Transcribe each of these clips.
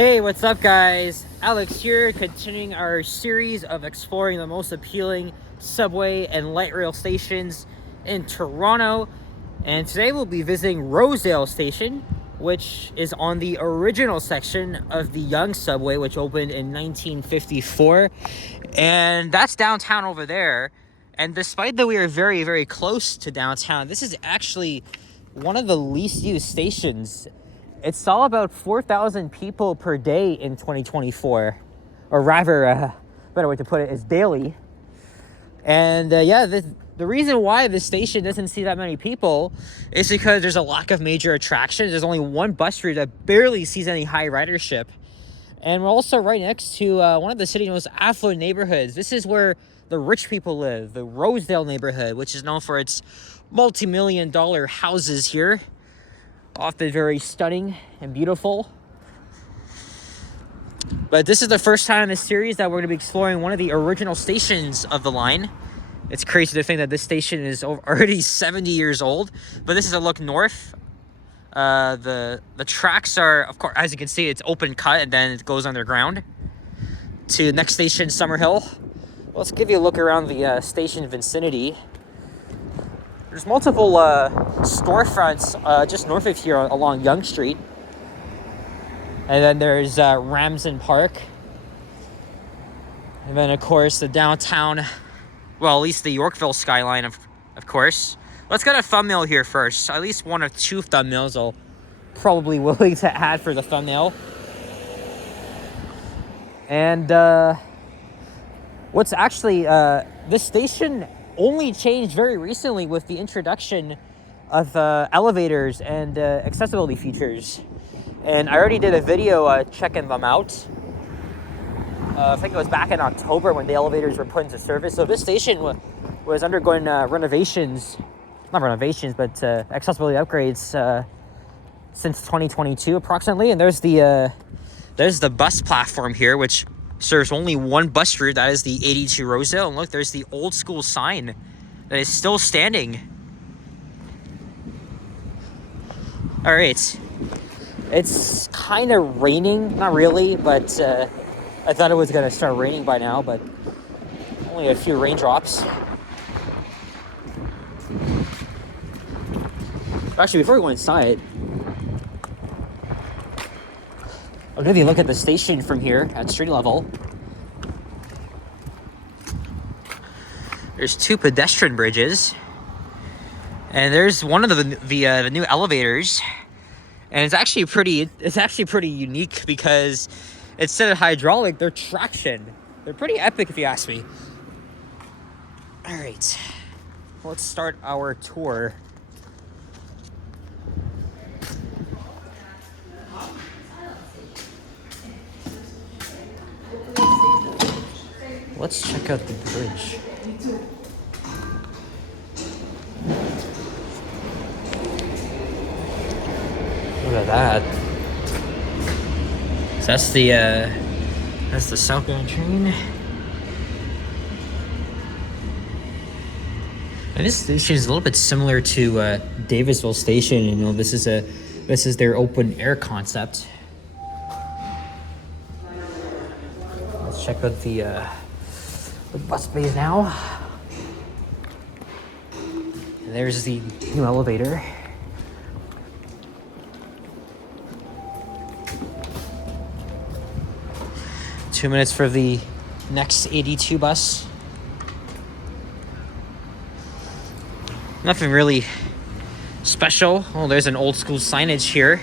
Hey, what's up guys? Alex here, continuing our series of exploring the most appealing subway and light rail stations in Toronto. And today we'll be visiting Rosedale Station, which is on the original section of the Yonge subway, which opened in 1954. And that's downtown over there. And despite that we are very, very close to downtown, this is actually one of the least used stations. It saw about 4,000 people per day in 2024, or rather, better way to put it is daily. And the reason why this station doesn't see that many people is because there's a lack of major attractions. There's only one bus route that barely sees any high ridership. And we're also right next to one of the city's most affluent neighborhoods. This is where the rich people live, the Rosedale neighborhood, which is known for its multi-million-dollar houses here. Often very stunning and beautiful. But this is the first time in this series that we're going to be exploring one of the original stations of the line. It's crazy to think that this station is already 70 years old. But this is a look north. The tracks are, of course, as you can see, it's open cut and then it goes underground. To the next station, Summerhill. Let's give you a look around the station vicinity. There's multiple storefronts just north of here along Yonge Street. And then there's Ramsden Park. And then, of course, the downtown, well, at least the Yorkville skyline, of course. Let's get a thumbnail here first. At least one or two thumbnails I'll probably willing to add for the thumbnail. And what's actually, this station only changed very recently with the introduction of elevators and accessibility features. And I already did a video checking them out. I think it was back in October when the elevators were put into service. So this station was undergoing renovations, not renovations, but accessibility upgrades since 2022 approximately. And there's the bus platform here, which serves only one bus route. That is the 82 Rosedale. And look, there's the old school sign that is still standing. All right. It's kind of raining. Not really, but I thought it was going to start raining by now, but only a few raindrops. Actually, before we go inside, I'll give you a look at the station from here at street level. There's two pedestrian bridges, and there's one of the new elevators, and it's actually pretty unique because instead of hydraulic, they're traction. They're pretty epic if you ask me. All right, let's start our tour. Let's check out the bridge. Look at that. So that's the southbound train. And this station is a little bit similar to Davisville Station. You know, this is their open air concept. Let's check out the bus bays now. And there's the new elevator. Two minutes for the next 82 bus. Nothing really special. Oh, there's an old school signage here.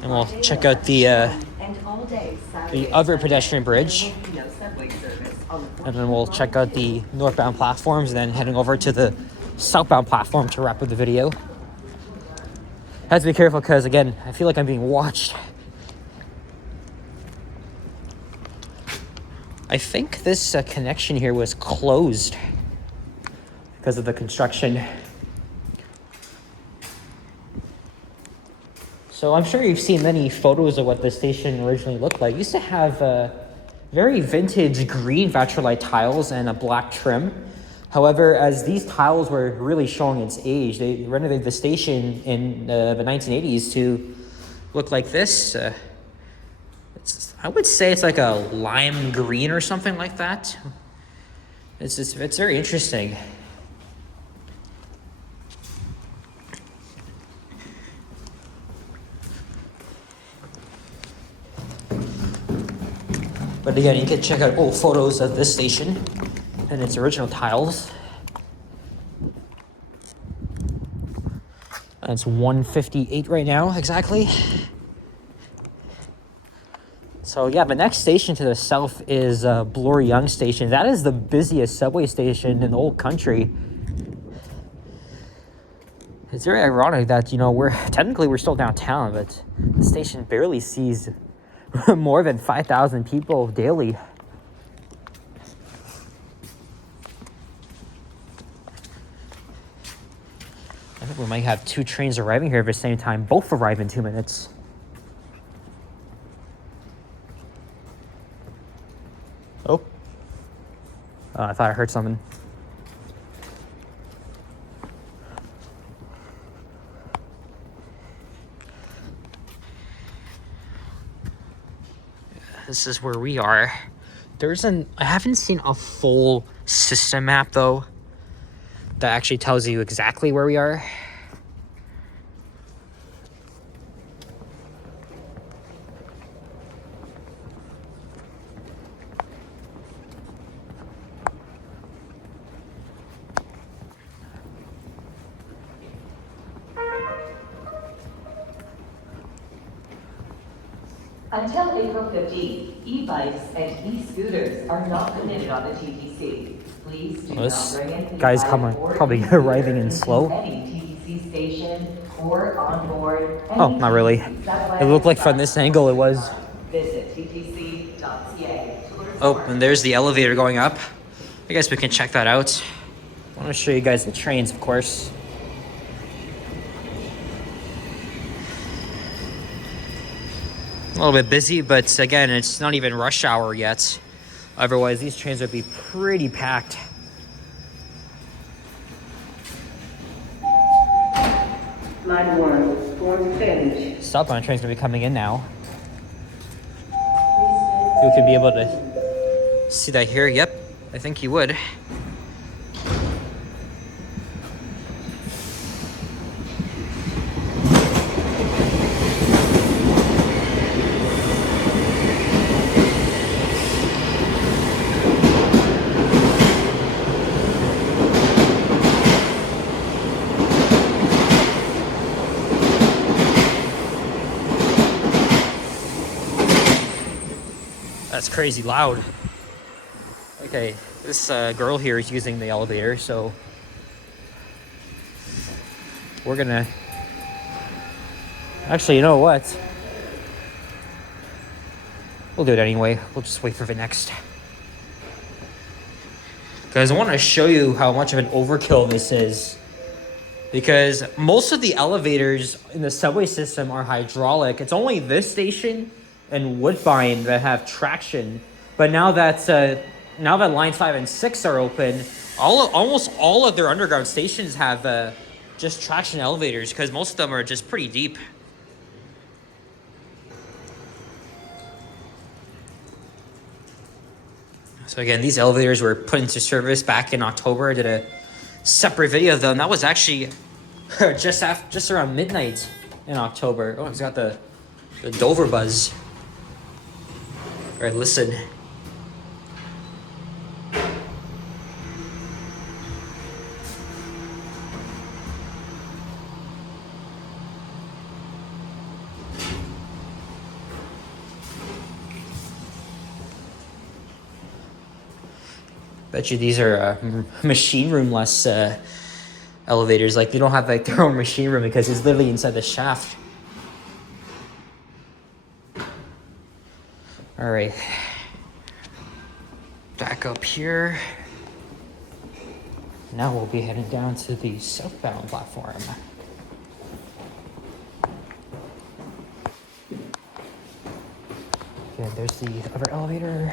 And we'll check out the other pedestrian bridge. And then we'll check out the northbound platforms and then heading over to the southbound platform to wrap up the video. I have to be careful because, again, I feel like I'm being watched. I think this connection here was closed because of the construction. So I'm sure you've seen many photos of what the station originally looked like. It used to have very vintage green Vatrolite tiles and a black trim. However, as these tiles were really showing its age, they renovated the station in the 1980s to look like this. I would say it's like a lime green or something like that. It's very interesting. But again, you can check out old photos of this station and its original tiles. And it's 1:58 right now, exactly. So yeah, the next station to the south is Bloor Yonge Station. That is the busiest subway station in the whole country. It's very ironic that, you know, we're still downtown, but the station barely sees more than 5,000 people daily. I think we might have 2 trains arriving here at the same time. Both arrive in 2 minutes. Oh. I thought I heard something. This is where we are. I haven't seen a full system map though that actually tells you exactly where we are. Until April 15th, e-bikes and e-scooters are not permitted on the TTC. Please do not bring in Guys probably arriving in slow. Any TTC station or on board. Oh, not really. It looked like from this angle it was. Visit ttc.ca. Oh, and there's the elevator going up. I guess we can check that out. I want to show you guys the trains, of course. A little bit busy, but again, it's not even rush hour yet. Otherwise, these trains would be pretty packed. Line 1, form finish. Southbound train's gonna be coming in now. You could be able to see that here. Yep, I think you would. That's crazy loud. Okay, this girl here is using the elevator, so we're gonna... Actually, you know what? We'll do it anyway. We'll just wait for the next. Because I want to show you how much of an overkill this is. Because most of the elevators in the subway system are hydraulic. It's only this station and Woodbine that have traction. But now that lines 5 and 6 are open, almost all of their underground stations have just traction elevators, because most of them are just pretty deep. So again, these elevators were put into service back in October. I did a separate video of them. That was actually just around midnight in October. Oh, it's got the Dover buzz. All right, listen. Bet you these are machine room-less elevators. Like, they don't have like their own machine room because it's literally inside the shaft. All right, back up here. Now we'll be heading down to the southbound platform. Okay, there's the other elevator.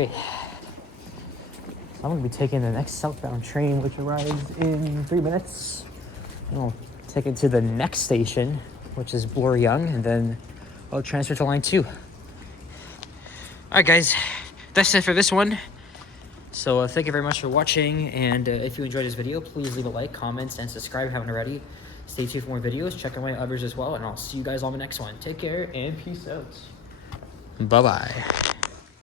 Great. I'm gonna be taking the next southbound train, which arrives in 3 minutes. And I'll take it to the next station, which is Bloor Young, and then I'll transfer to line 2. All right, guys, that's it for this one. So thank you very much for watching, and if you enjoyed this video, please leave a like, comments, and subscribe if you haven't already. Stay tuned for more videos. Check out my others as well, and I'll see you guys on the next one. Take care, and peace out. Bye-bye.